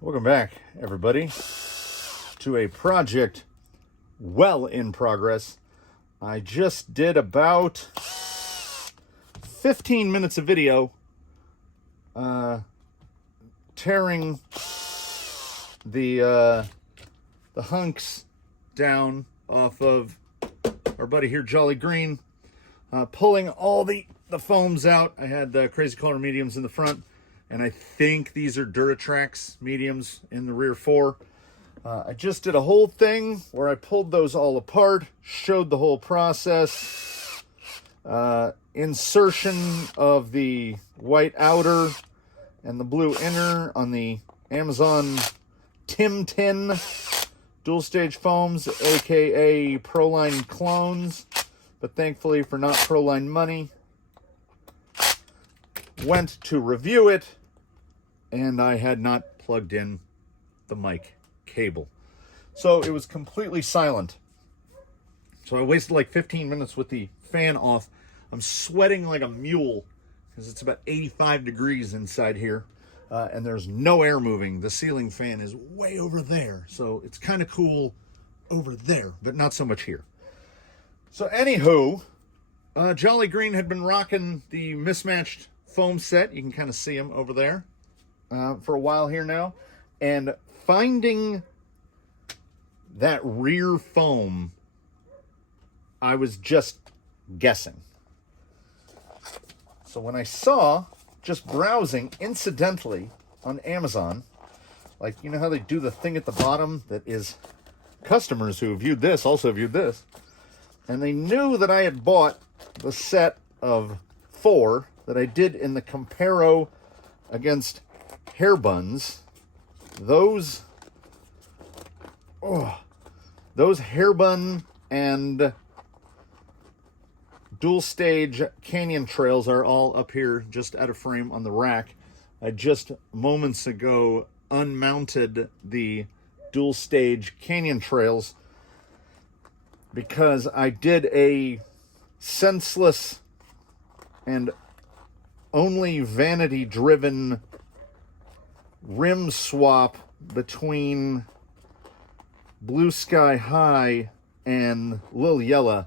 Welcome back, everybody, to a project well in progress. I just did about 15 minutes of video tearing the hunks down off of our buddy here, Jolly Green, pulling all the foams out. I had Crazy Color mediums in the front, and I think these are Duratrax mediums in the rear four. I just did a whole thing where I pulled those all apart, showed the whole process, insertion of the white outer and the blue inner on the Amazon Tim Tin dual stage foams, aka Proline clones, but thankfully for not Proline money, went to review it, and I had not plugged in the mic cable. So it was completely silent. So I wasted like 15 minutes with the fan off. I'm sweating like a mule because it's about 85 degrees inside here, and there's no air moving. The ceiling fan is way over there, so it's kind of cool over there, but not so much here. So anywho, Jolly Green had been rocking the mismatched foam set. You can kind of see them over there for a while here now. And finding that rear foam, I was just guessing. So when I saw, just browsing incidentally on Amazon, like, you know how they do the thing at the bottom that is customers who viewed this also viewed this, and they knew that I had bought the set of 4 that I did in the Comparo against hair buns. Those hair bun and dual stage canyon trails are all up here just out of frame on the rack. I just moments ago unmounted the dual stage canyon trails because I did a senseless and only vanity driven rim swap between Blue Sky High and Lil Yella,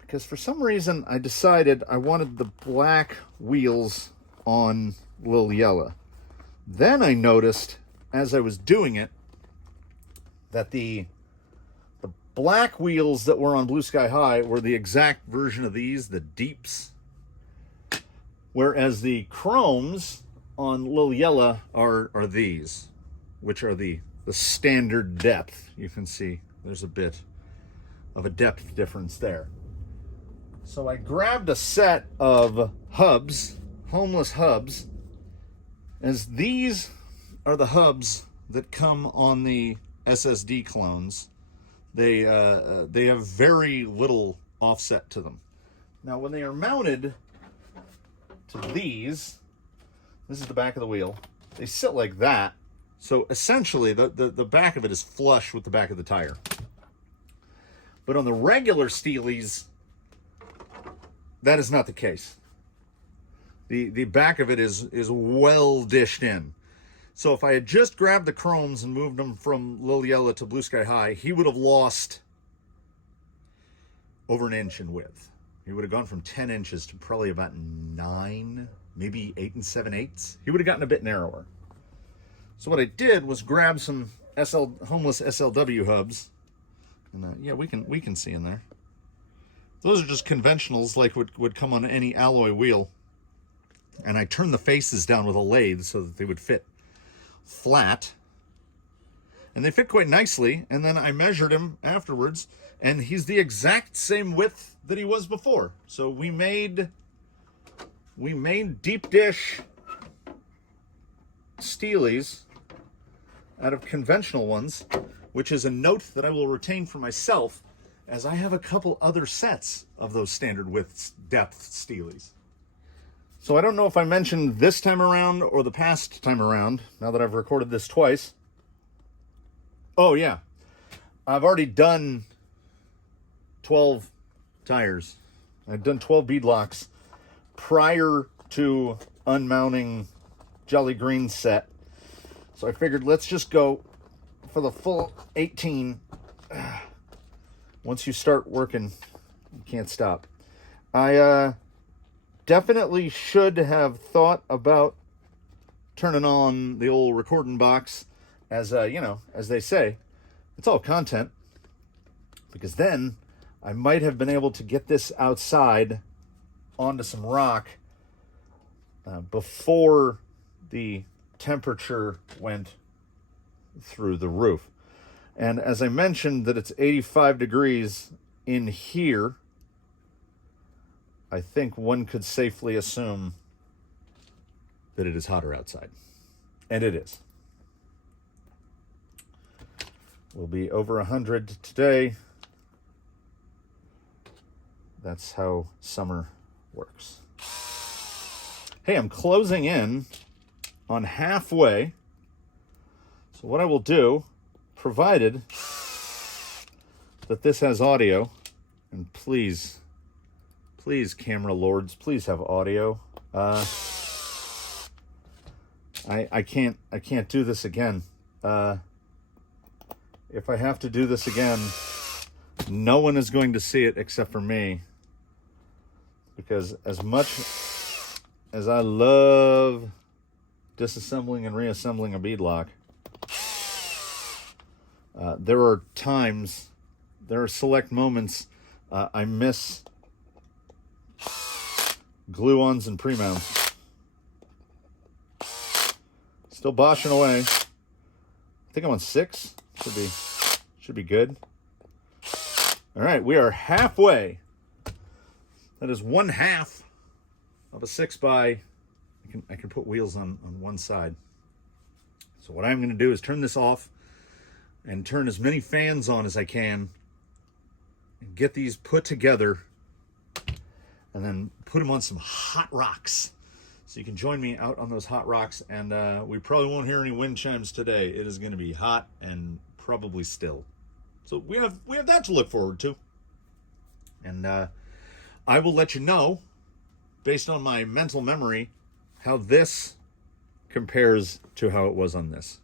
because for some reason I decided I wanted the black wheels on Lil Yella. Then I noticed as I was doing it that the black wheels that were on Blue Sky High were the exact version of these, the deeps, whereas the chromes on Lil Yella are these, which are the standard depth. You can see there's a bit of a depth difference there. So I grabbed a set of hubs, homeless hubs, as these are the hubs that come on the SSD clones. They have very little offset to them. Now when they are mounted to these, this is the back of the wheel, they sit like that. So essentially the back of it is flush with the back of the tire. But on the regular Steelies, that is not the case. The back of it is well dished in. So if I had just grabbed the chromes and moved them from Lil Yella to Blue Sky High, he would have lost over an inch in width. He would have gone from 10 inches to probably about 9, maybe 8 7/8. He would have gotten a bit narrower. So what I did was grab some homeless SLW hubs, and yeah, we can see in there. Those are just conventionals like would come on any alloy wheel, and I turned the faces down with a lathe so that they would fit flat, and they fit quite nicely. And then I measured him afterwards, and he's the exact same width that he was before. So we made deep dish Steelies out of conventional ones, which is a note that I will retain for myself, as I have a couple other sets of those standard width depth Steelies. So I don't know if I mentioned this time around or the past time around, now that I've recorded this twice. Oh yeah, I've already done 12 tires. I've done 12 bead locks prior to unmounting Jolly Green set. So I figured let's just go for the full 18. Once you start working, you can't stop. I definitely should have thought about turning on the old recording box as, as they say, it's all content. Because then I might have been able to get this outside onto some rock before the temperature went through the roof. And as I mentioned that it's 85 degrees in here, I think one could safely assume that it is hotter outside. And it is. We'll be over 100 today. That's how summer works. Hey, I'm closing in on halfway. So what I will do, provided that this has audio, and please, camera lords, please have audio. I can't do this again. If I have to do this again, no one is going to see it except for me. Because as much as I love disassembling and reassembling a beadlock, there are times, there are select moments I miss glue-ons and pre-mounts. Still boshing away. I think I'm on 6. Should be good. All right, we are halfway. That is 1/2 of a 6x. I can put wheels on one side. So what I'm going to do is turn this off and turn as many fans on as I can and get these put together and then put them on some hot rocks. So you can join me out on those hot rocks, and we probably won't hear any wind chimes today. It is going to be hot and probably still. So we have that to look forward to. And I will let you know, based on my mental memory, how this compares to how it was on this.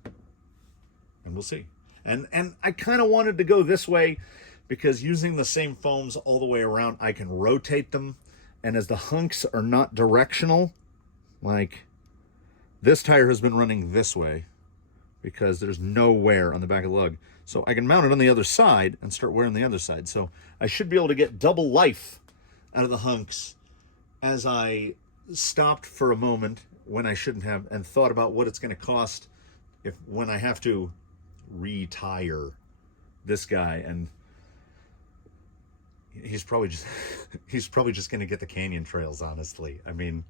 And we'll see. And I kind of wanted to go this way because using the same foams all the way around, I can rotate them. And as the hunks are not directional, like this tire has been running this way because there's no wear on the back of the lug. So I can mount it on the other side and start wearing the other side. So I should be able to get double life out of the hunks as I stopped for a moment when I shouldn't have and thought about what it's going to cost when I have to retire this guy. And he's probably just going to get the canyon trails, honestly. I mean,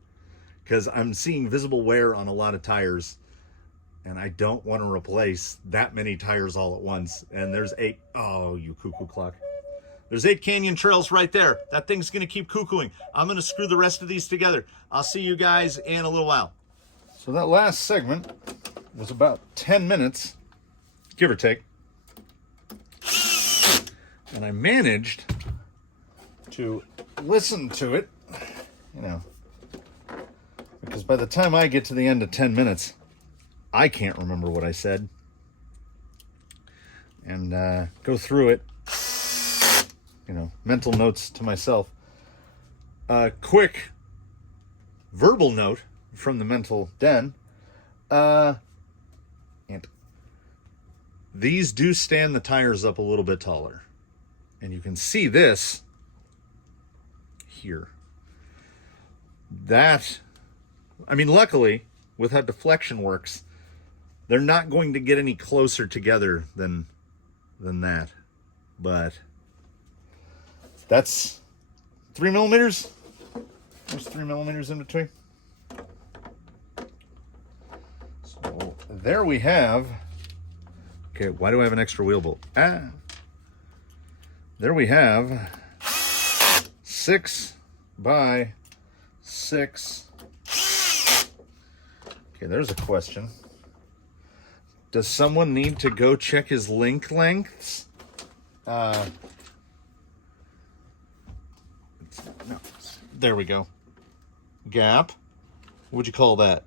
because I'm seeing visible wear on a lot of tires, and I don't want to replace that many tires all at once. And there's 8. Oh, you cuckoo clock. There's 8 canyon trails right there. That thing's going to keep cuckooing. I'm going to screw the rest of these together. I'll see you guys in a little while. So that last segment was about 10 minutes, give or take. And I managed to listen to it, because by the time I get to the end of 10 minutes, I can't remember what I said. And go through it. Mental notes to myself. Quick verbal note from the mental den. And these do stand the tires up a little bit taller. And you can see this here. Luckily, with how deflection works, they're not going to get any closer together than that. But that's 3 millimeters. There's 3 millimeters in between. So there we have. Okay, why do I have an extra wheel bolt? There we have 6 by 6. Okay, there's a question. Does someone need to go check his link lengths? No. There we go. Gap. What would you call that?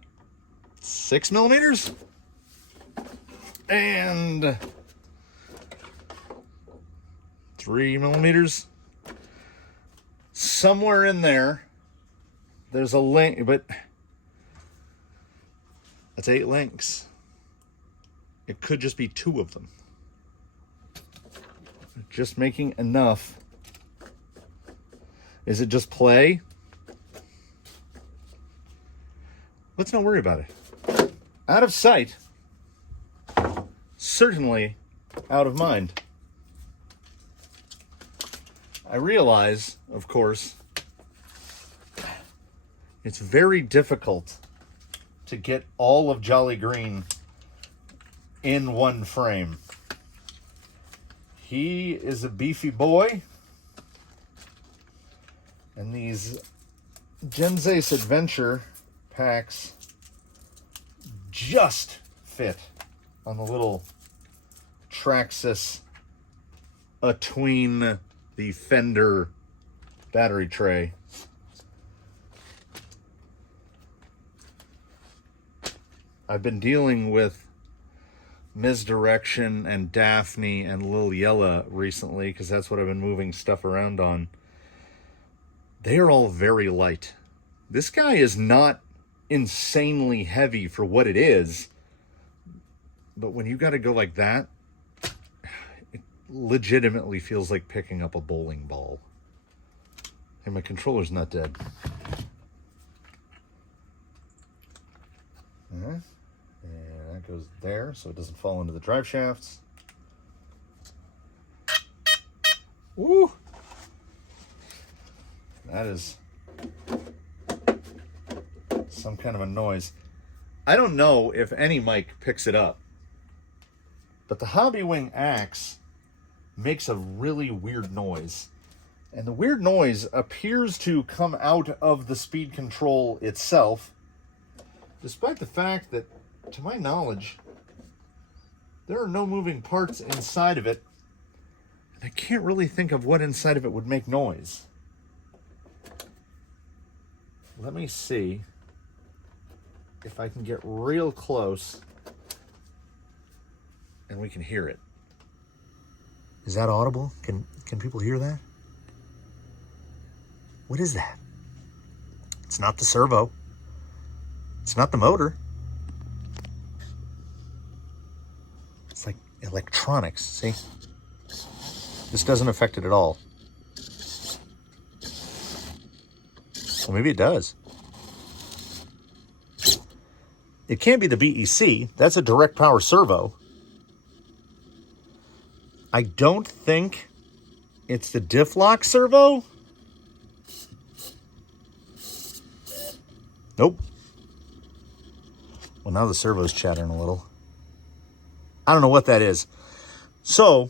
6 millimeters? and 3 millimeters. Somewhere in there, there's a link, but that's 8 links. It could just be 2 of them. Just making enough. Is it just play? Let's not worry about it. Out of sight, certainly out of mind. I realize, of course, it's very difficult to get all of Jolly Green in one frame. He is a beefy boy, and these Gens Ace Adventure packs just fit on the little Traxxas atween the Fender battery tray. I've been dealing with Misdirection and Daphne and Lil Yella recently because that's what I've been moving stuff around on. They are all very light. This guy is not insanely heavy for what it is, but when you got to go like that, it legitimately feels like picking up a bowling ball. And my controller's not dead. And that goes there so it doesn't fall into the drive shafts. Woo! That is some kind of a noise. I don't know if any mic picks it up, but the Hobbywing Axe makes a really weird noise. And the weird noise appears to come out of the speed control itself, despite the fact that, to my knowledge, there are no moving parts inside of it. And I can't really think of what inside of it would make noise. Let me see if I can get real close and we can hear it. Is that audible? Can people hear that? What is that? It's not the servo. It's not the motor. It's like electronics, see? This doesn't affect it at all. Well, maybe it does. It can't be the BEC. That's a direct power servo. I don't think it's the diff lock servo. Nope. Well, now the servo's chattering a little. I don't know what that is. So,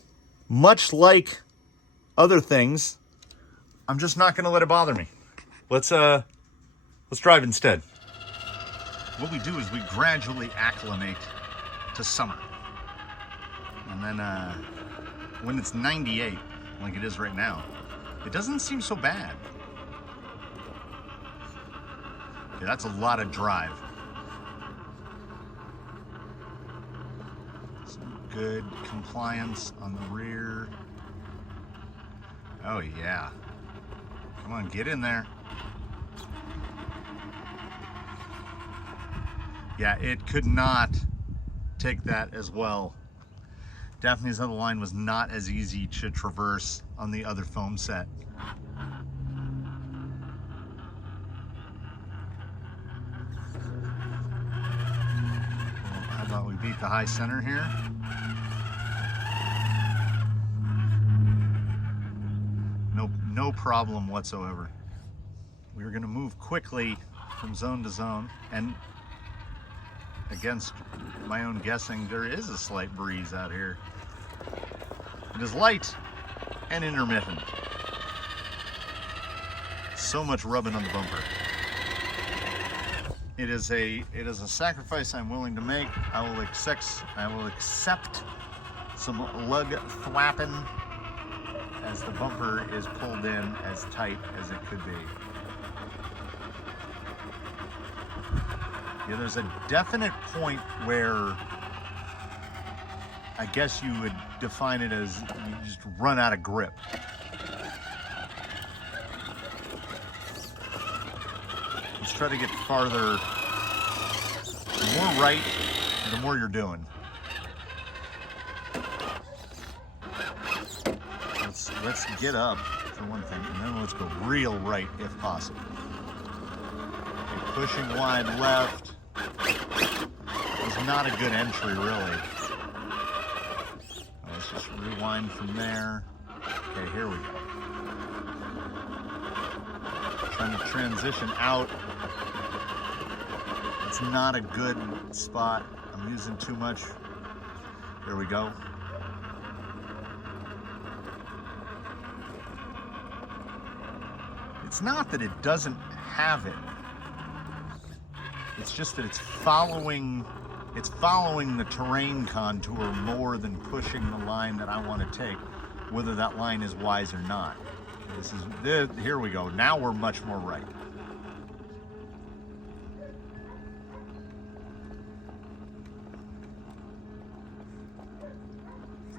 much like other things, I'm just not going to let it bother me. Let's drive instead. What we do is we gradually acclimate to summer. And then when it's 98, like it is right now, it doesn't seem so bad. Okay, that's a lot of drive. Some good compliance on the rear. Oh yeah. Come on, get in there. Yeah, it could not take that as well. Daphne's other line was not as easy to traverse on the other foam set. Well, how about we beat the high center here? No problem whatsoever. We were going to move quickly from zone to zone, and against my own guessing, there is a slight breeze out here. It is light and intermittent. So much rubbing on the bumper. It is a sacrifice I'm willing to make. I will accept some lug thwapping as the bumper is pulled in as tight as it could be. Yeah, there's a definite point where I guess you would define it as you just run out of grip. Let's try to get farther. The more right, the more you're doing. Let's get up for one thing, and then let's go real right if possible. Okay, pushing wide left was not a good entry, really. Let's just rewind from there. Okay, here we go. Trying to transition out. It's not a good spot. I'm using too much. There we go. It's not that it doesn't have it. It's just that it's following the terrain contour more than pushing the line that I want to take, whether that line is wise or not. Here we go. Now we're much more right.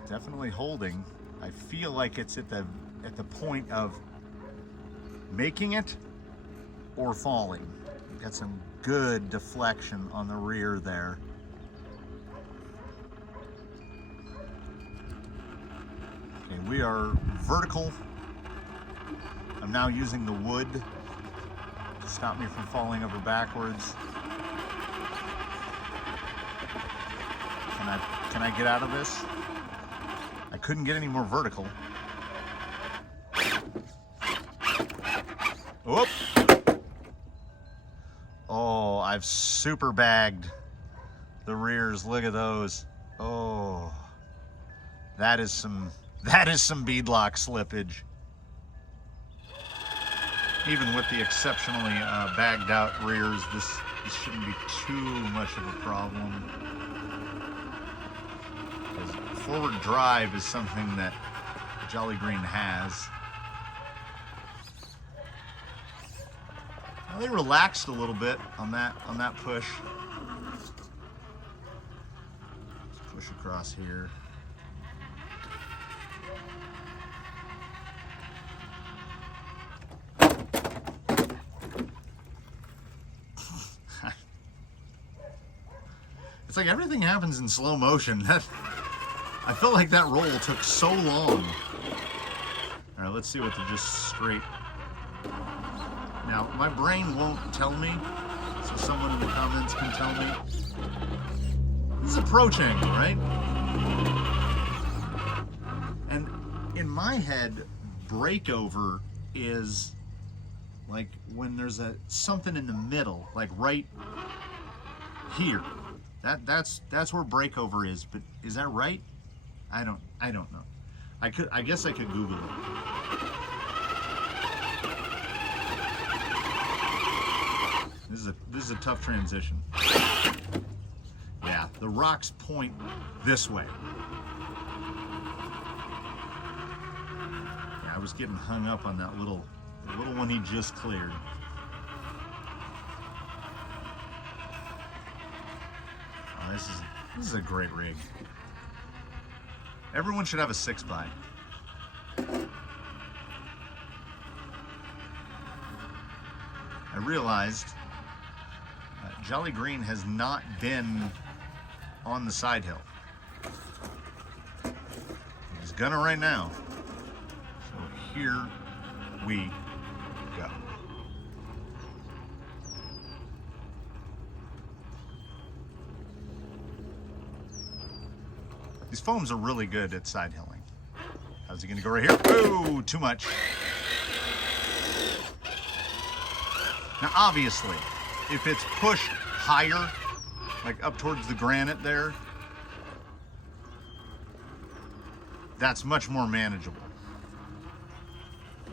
Definitely holding. I feel like it's at the point of making it or falling. Got some good deflection on the rear there. Okay, we are vertical. I'm now using the wood to stop me from falling over backwards. Can I get out of this? I couldn't get any more vertical. Whoop! Oh, I've super bagged the rears. Look at those. Oh, that is some beadlock slippage. Even with the exceptionally bagged out rears, this shouldn't be too much of a problem. Because forward drive is something that Jolly Green has. Now, they relaxed a little bit on that push. Let's push across here. It's like everything happens in slow motion. I felt like that roll took so long. All right, let's see what the just straight. Now, my brain won't tell me, so someone in the comments can tell me. This is approach angle, right? And in my head, breakover is like when there's something in the middle, like right here. That's where breakover is, but is that right? I don't know. I guess I could Google it. This is a tough transition. Yeah, the rocks point this way. Yeah, I was getting hung up on that the little one he just cleared. Oh, this is a great rig. Everyone should have a 6x. I realized Jolly Green has not been on the side hill. He's gonna right now. So here we go. These foams are really good at side hilling. How's he gonna go right here? Oh, too much. Now, obviously, if it's pushed higher, like up towards the granite there, that's much more manageable.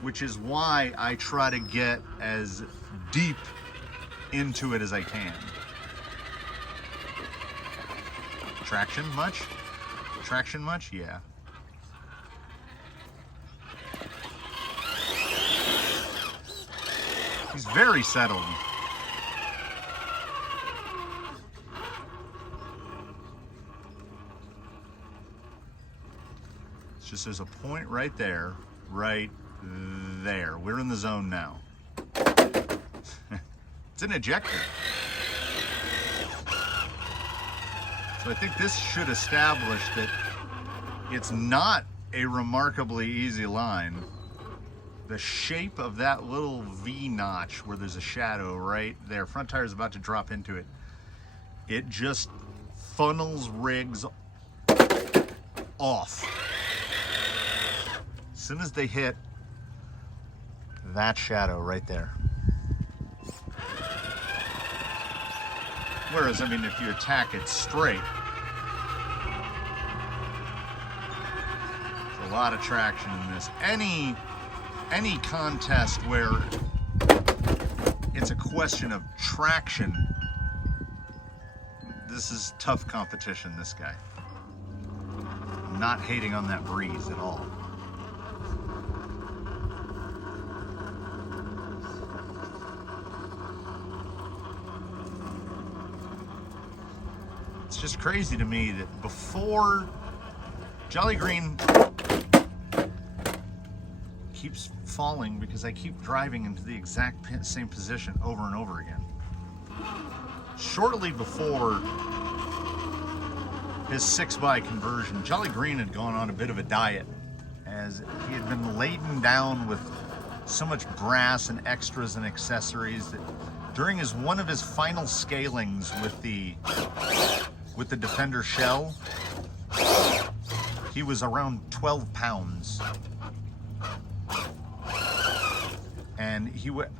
Which is why I try to get as deep into it as I can. Traction much? Traction much? Yeah. He's very settled. Just there's a point right there, right there. We're in the zone now. It's an ejector. So I think this should establish that it's not a remarkably easy line. The shape of that little V notch where there's a shadow right there, front tire is about to drop into it. It just funnels rigs off. As soon as they hit that shadow right there. Whereas, I mean, if you attack it straight, there's a lot of traction in this. Any contest where it's a question of traction, this is tough competition, this guy. I'm not hating on that breeze at all. It's just crazy to me that before Jolly Green keeps falling because I keep driving into the exact same position over and over again. Shortly before his 6x conversion, Jolly Green had gone on a bit of a diet as he had been laden down with so much brass and extras and accessories that during one of his final scalings with the Defender shell, he was around 12 pounds. And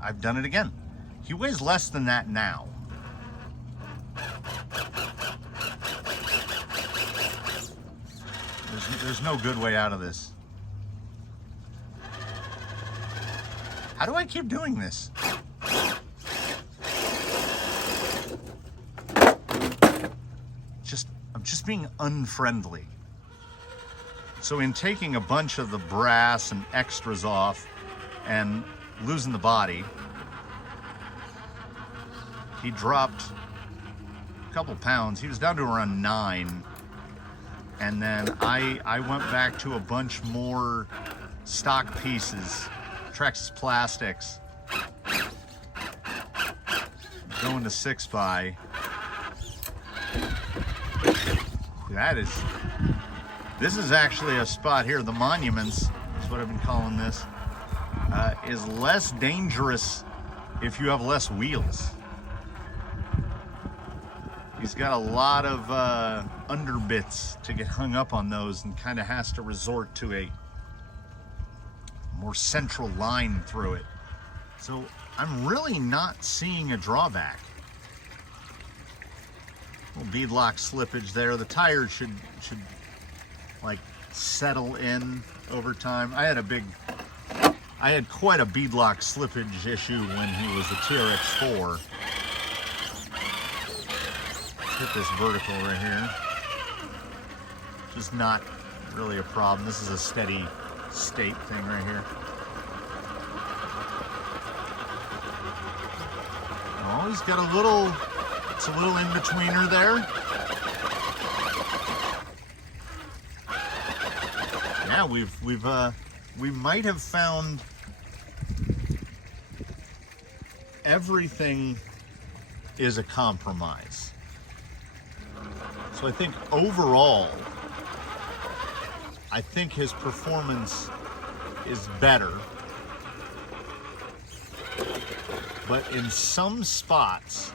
I've done it again. He weighs less than that now. There's no good way out of this. How do I keep doing this? I'm just being unfriendly. So in taking a bunch of the brass and extras off and losing the body, he dropped a couple pounds. He was down to around 9. And then I went back to a bunch more stock pieces, Traxxas plastics, going to 6x. This is actually a spot here, the monuments is what I've been calling this, is less dangerous if you have less wheels. He's got a lot of underbits to get hung up on those and kind of has to resort to a more central line through it. So I'm really not seeing a drawback. Little beadlock slippage there. The tires should like settle in over time. I had quite a beadlock slippage issue when he was a TRX4. Hit this vertical right here. Just not really a problem. This is a steady state thing right here. Oh, he's got it's a little in-betweener there. Yeah, we might have found everything is a compromise. So I think overall, I think his performance is better. But in some spots,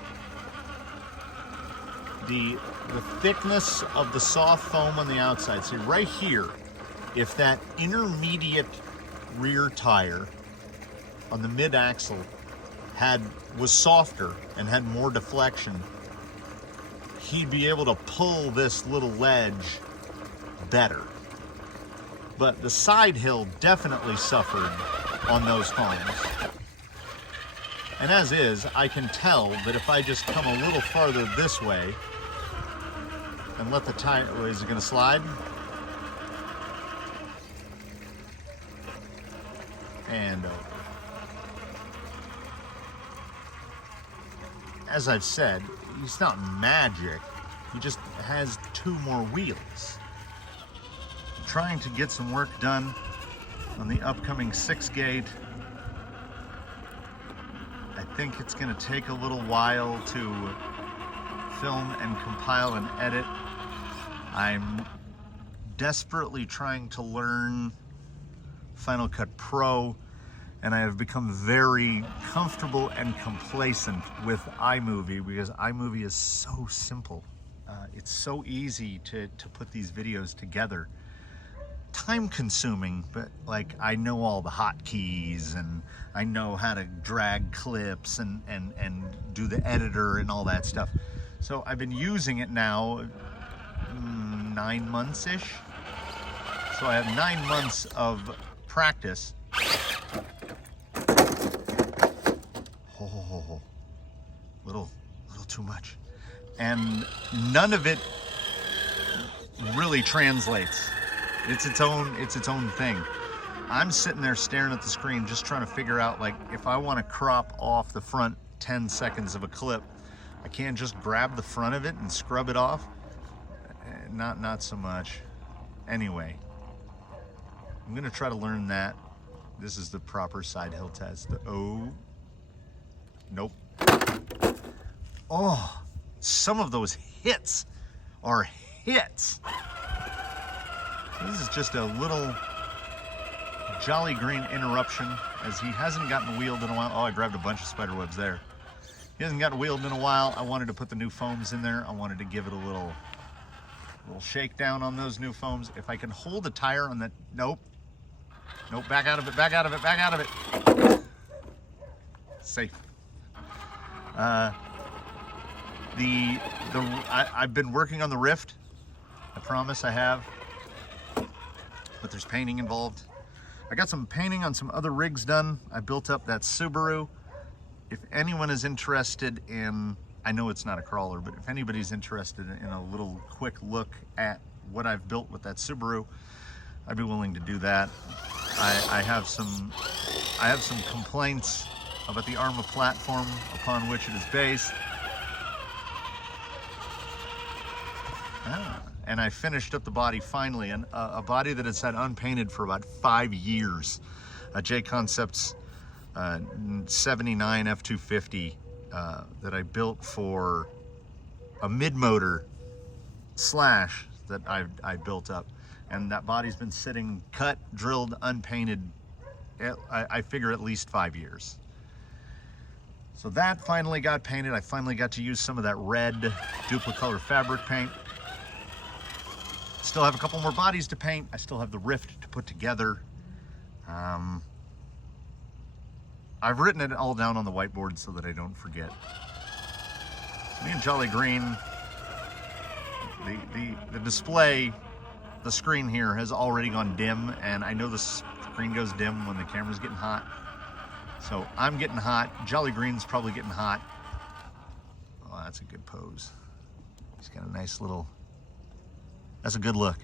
the thickness of the soft foam on the outside, see right here, if that intermediate rear tire on the mid-axle was softer and had more deflection, he'd be able to pull this little ledge better. But the side hill definitely suffered on those foams. And as is, I can tell that if I just come a little farther this way and let the tire, is it gonna slide? And over. As I've said, he's not magic. He just has 2 more wheels. trying to get some work done on the upcoming 6-gate. I think it's going to take a little while to film and compile and edit. I'm desperately trying to learn Final Cut Pro, and I have become very comfortable and complacent with iMovie because iMovie is so simple. It's so easy to put these videos together. Time consuming, but like I know all the hotkeys and I know how to drag clips and do the editor and all that stuff. So I've been using it now 9 months-ish. So I have 9 months of practice. Oh, little too much. And none of it really translates. It's its own thing. I'm sitting there staring at the screen just trying to figure out, like, if I want to crop off the front 10 seconds of a clip, I can't just grab the front of it and scrub it off. Not so much. Anyway, I'm gonna try to learn that. This is the proper side hill test. Oh, nope. Oh, some of those hits are hits. This is just a little Jolly Green interruption, as he hasn't gotten wheeled in a while. Oh, I grabbed a bunch of spider webs there. He hasn't gotten wheeled in a while. I wanted to put the new foams in there. I wanted to give it a little shakedown on those new foams. If I can hold the tire on that, nope, back out of it, back out of it, back out of it. Safe. I've been working on the Rift. I promise I have. But there's painting involved. I got some painting on some other rigs done. I built up that Subaru. If anyone is interested in, I know it's not a crawler, but if anybody's interested in a little quick look at what I've built with that Subaru, I'd be willing to do that. I have some complaints about the Arma platform upon which it is based. And I finished up the body finally, and a body that had sat unpainted for about 5 years. A J Concepts 79 F250 that I built for a mid-motor slash that I built up. And that body's been sitting cut, drilled, unpainted, I figure at least 5 years. So that finally got painted. I finally got to use some of that red Duplicolor fabric paint. Still have a couple more bodies to paint. I still have the Rift to put together. I've written it all down on the whiteboard so that I don't forget. Me and Jolly Green, the display, the screen here has already gone dim, and I know the screen goes dim when the camera's getting hot. So I'm getting hot. Jolly Green's probably getting hot. Oh, that's a good pose. He's got a nice little, that's a good look.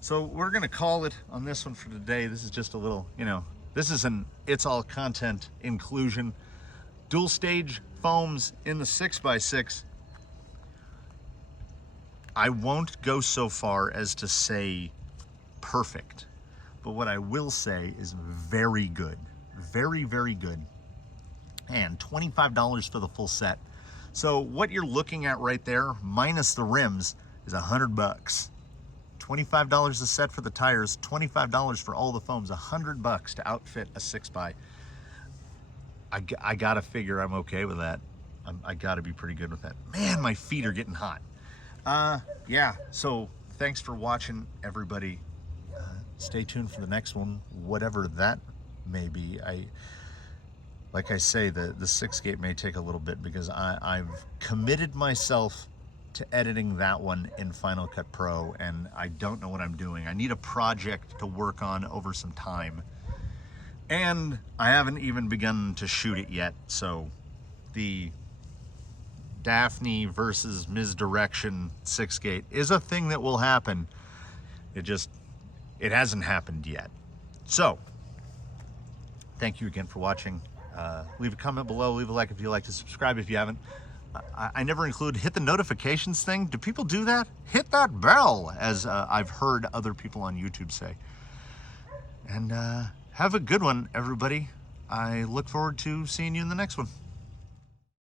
So we're gonna call it on this one for today. This is just a little, this is an It's All Content inclusion. Dual stage foams in the 6x6. I won't go so far as to say perfect, but what I will say is very good. Very, very good. And $25 for the full set. So what you're looking at right there, minus the rims, is $100. $25 a set for the tires, $25 for all the foams, $100 to outfit a 6x. I gotta figure I'm okay with that. I gotta be pretty good with that. Man, my feet are getting hot. Yeah, so thanks for watching, everybody. Stay tuned for the next one, whatever that may be. Like I say, the 6-gate may take a little bit because I've committed myself to editing that one in Final Cut Pro, and I don't know what I'm doing. I need a project to work on over some time, and I haven't even begun to shoot it yet. So the Daphne versus Ms. Direction 6-gate is a thing that will happen. It hasn't happened yet. So thank you again for watching. Leave a comment below, leave a like if you like to, subscribe if you haven't. I never include hit the notifications thing. Do people do that? Hit that bell, as I've heard other people on YouTube say. And have a good one, everybody. I look forward to seeing you in the next one.